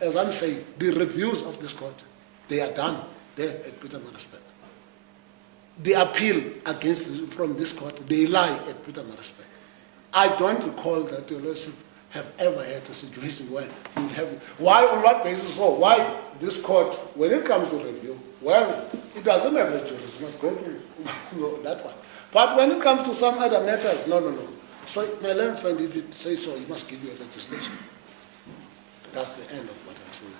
as I'm saying, the reviews of this court, they are done there at Pietermaritzburg. The appeal from this court, they lie at Pietermaritzburg. I don't recall that your lordship have ever had a situation where you would have, why, on what basis, or why this court, when it comes to review, well, it doesn't have a jurisdiction, it must go to no, that one. But when it comes to some other matters, no. So my learned friend, if you say so, he must give you a legislation. That's the end of what I'm saying.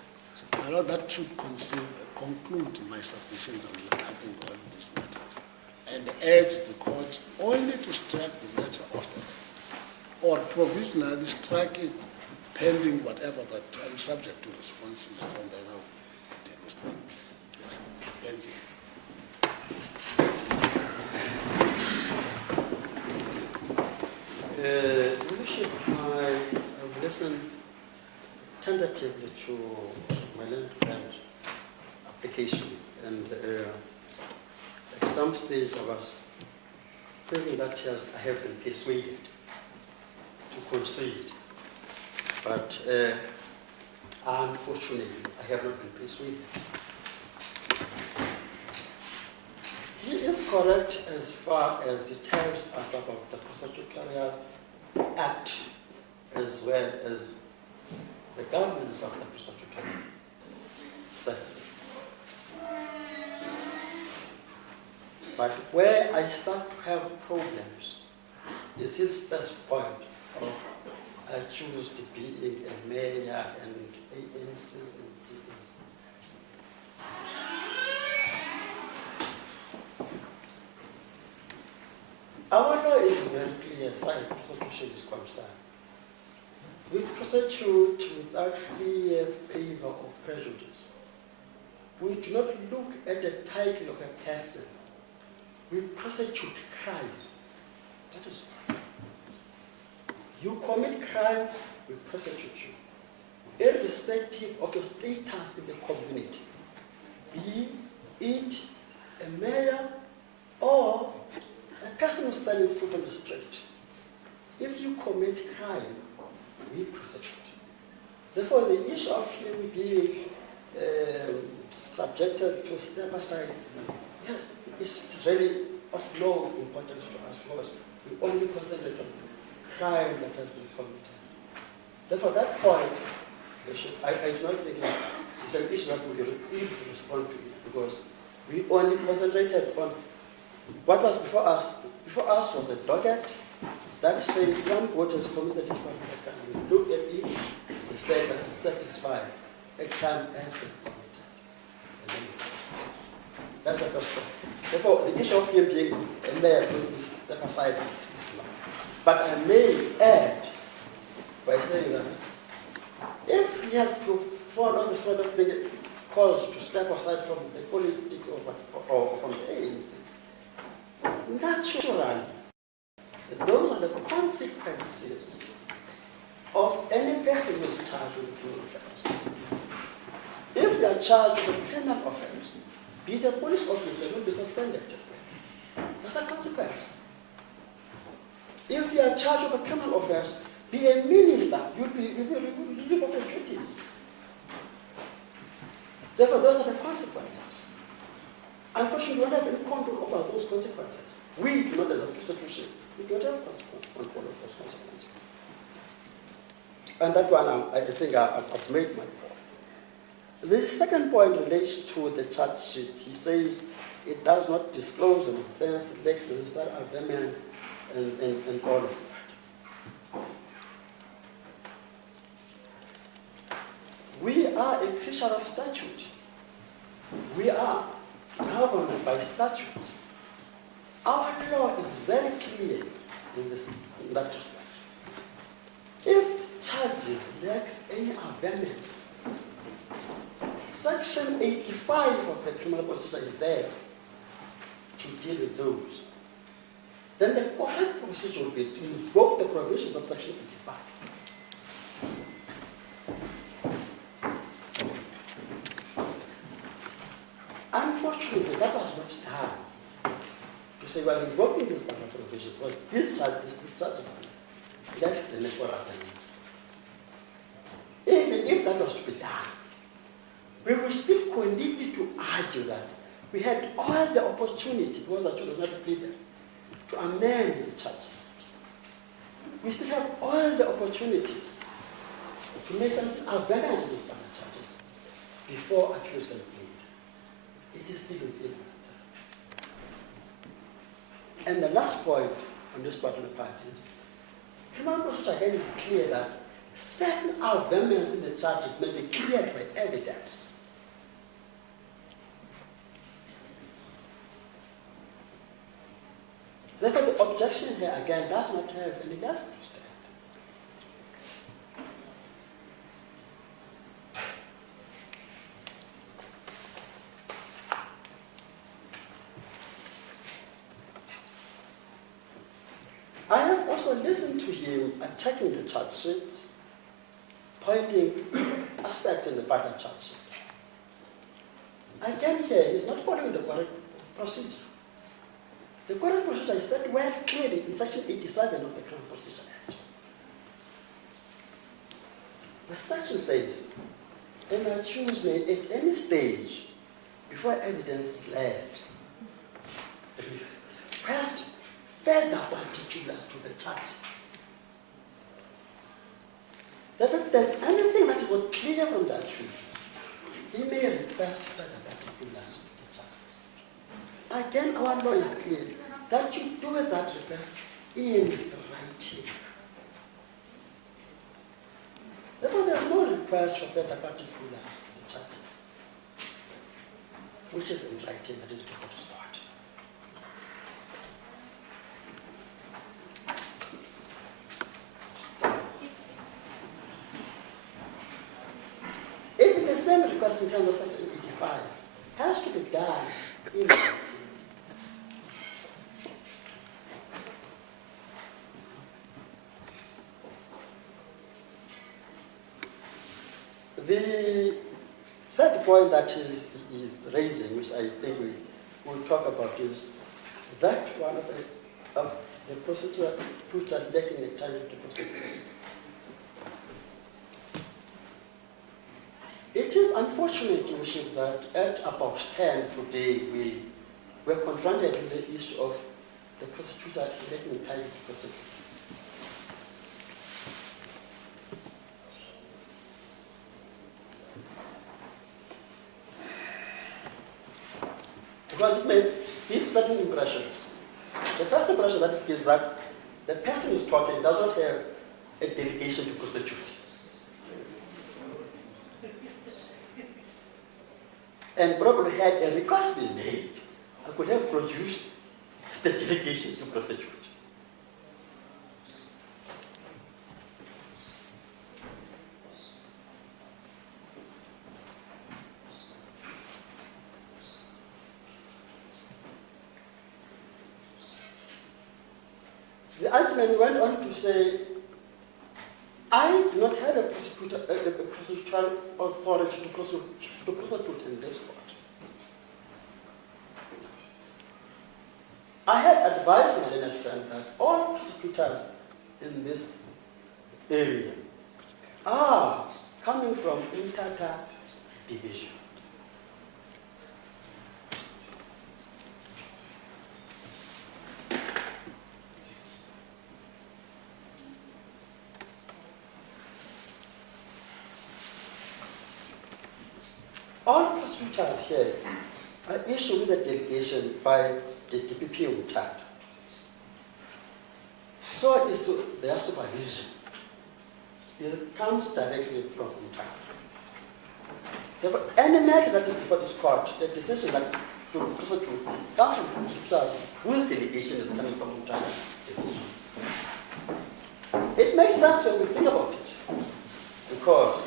I know that should conclude my submissions on regarding all these matters, and urge the court only to strike the matter off, or provisionally strike it pending whatever, but I'm subject to responses, and I will deal with them. Thank you. Leadership, I have listened tentatively to my learned friend application, and at some stage I was thinking that I have been persuaded to concede, but unfortunately I have not been persuaded. He is correct as far as he tells us about the Prosecutorial Act as well as the governance of the prosecutorial services. But where I start to have problems is his first point of I choose to be a mayor and ANC and TA. Our law is very clear as far as prosecution is concerned. We prosecute without fear, favor, or prejudice. We do not look at the title of a person. We prosecute crime. That is right. You commit crime, we prosecute you, irrespective of your status in the community, be it a mayor or a person who's selling food on the street. If you commit crime, we prosecute. Therefore, the issue of him being subjected to a step aside, yes, it's really of no importance to us because we only concentrate on crime that has been committed. Therefore, that point, I do not think it's an issue that we will be able to respond to it because we only concentrated on what was before us. Before us was a docket that said some voters committed this particular crime. We looked at it, we said that satisfied a crime has been committed. That's the first point. Therefore, the issue of him being a mayor will be step aside is not. But I may add by saying that if he had to fall on the sort of being caused to step aside from the politics or from the ANC, naturally, those are the consequences of any person who is charged with a criminal offense. If you are charged with a criminal offense, be it a police officer, you will be suspended. That's a consequence. If you are charged with a criminal offense, be a minister, you will be relieved of your duties. Therefore, those are the consequences. Unfortunately, we don't have any control over those consequences. We do not, as a prosecution, we don't have control of those consequences. And that one, I think I've made my point. The second point relates to the charge sheet. He says it does not disclose an offense, it lacks the necessary amendments, and all of that. We are a creature of statute. We are governed by statute. Our law is very clear in that respect. If charges lacks any amendments, Section 85 of the criminal procedure is there to deal with those. Then the correct procedure would be to invoke the provisions of Section 85. Unfortunately, that was not done. To say, well, invoking these provisions was this charges lacks the necessary amendments. Even if that that was to be done, we will still continue to argue that we had all the opportunity, because the truth was not pleaded, to amend the charges. We still have all the opportunities to make some amendments to these charges before accused can plead. It is still within that. And the last point on this part of the part is, criminal procedure again is clear that certain amendments in the charges may be cleared by evidence. Therefore, the objection here again does not have any doubt to stand. I have also listened to him attacking the charge sheet, pointing aspects in the part of charge sheet. Again here, he's not following the correct procedure. The correct procedure is set well clearly in Section 87 of the Criminal Procedure Act. The section says, an accused may at any stage, before evidence is led, request further particulars to the charges. Therefore, if there's anything that is not clear from the accused, he may request further particulars to the charges. Again, our law is clear that you do that request in writing. Therefore, there's no request for further particulars to the charges, which is in writing, that is before the court. Even the same request in Section 85 has to be done in writing. The third point that is raising, which I think we will talk about, is that one of the procedure put at making a time to proceed. It is unfortunate, Your Worship, that at about 10 today we were confronted with the issue of the prosecutor making a time to proceed. Because it may give certain impressions. The first impression that it gives that the person who is talking does not have a delegation to prosecute. And probably had a request been made, I could have produced the delegation to prosecute. The argument went on to say, I do not have a prosecutorial authority to prosecute in this court. I had advised my learned friend that all prosecutors in this area are coming from Intata division. All prosecutors here are issued with a delegation by the DPP UNTAD. So is to their supervision. It comes directly from UNTAD. Therefore, any matter that is before this court, the decision that to prosecute comes from prosecutors whose delegation is coming from UNTAD. It makes sense when we think about it, because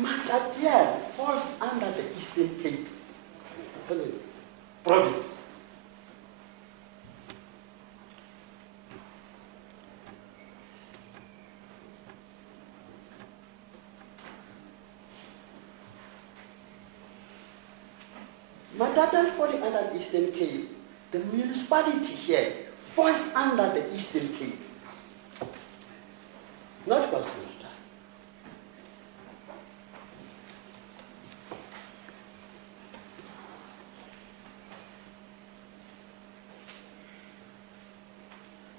Matatiele falls under the Eastern Cape province. Matatiele falling under the Eastern Cape, the municipality here falls under the Eastern Cape, not KwaZulu-Natal.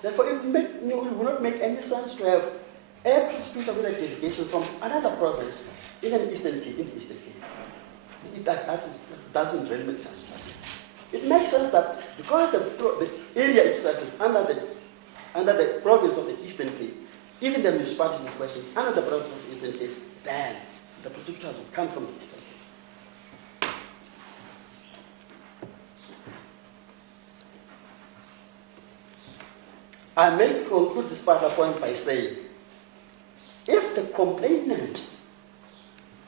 Therefore, it will not make any sense to have a prosecutor with a delegation from another province in the Eastern Cape. That doesn't really make sense to me. It makes sense that because the area itself is under the province of the Eastern Cape, even the municipality in question under the province of the Eastern Cape, then the prosecutors will come from the Eastern Cape. I may conclude this part of the point by saying, if the complainant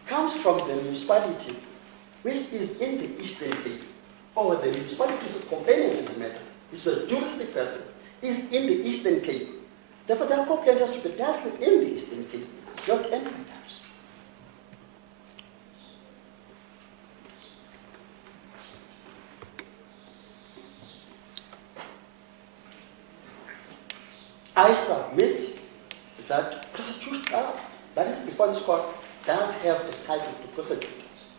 comes from the municipality which is in the Eastern Cape, or the municipality is complaining in the matter, which is a juristic person, is in the Eastern Cape, therefore their complaint has to be dealt with in the Eastern Cape, not anywhere else. I submit that prosecutor, that is before this court, does have the title to prosecute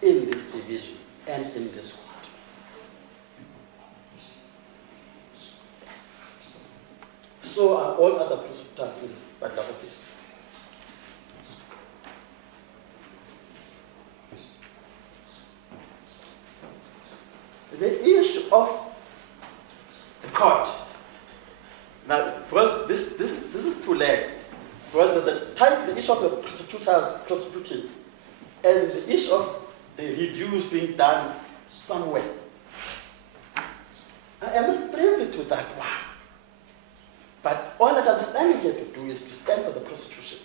in this division and in this court. So are all other prosecutors in this particular office. The issue of the court. Now, because this is too late. Because the issue of the prosecutors prosecuting and the issue of the reviews being done somewhere. I am not privy to that one. But all that I'm standing here to do is to stand for the prosecution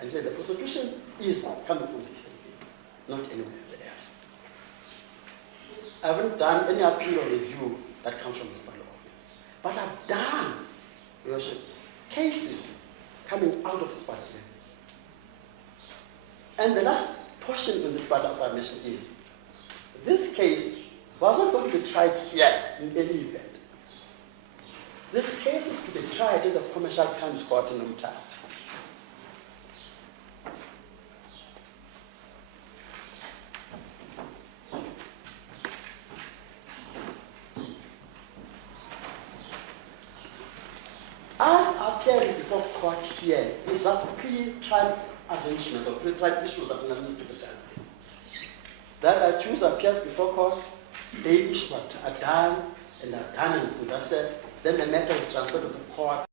and say the prosecution is coming from the Eastern Cape, not anywhere else. I haven't done any appeal or review that comes from this particular office. But I've done, Your Worship, cases coming out of this part of it. And the last portion in this part of submission is, this case was not going to be tried here in any event. This case is to be tried in the Commercial Crimes Court in Umtata. As appearing before court here is just pre-trial arrangements or pre-trial issues that needs to be dealt with. That accused appears before court, the issues are done and are done and that's it. Then the matter is transferred to the court.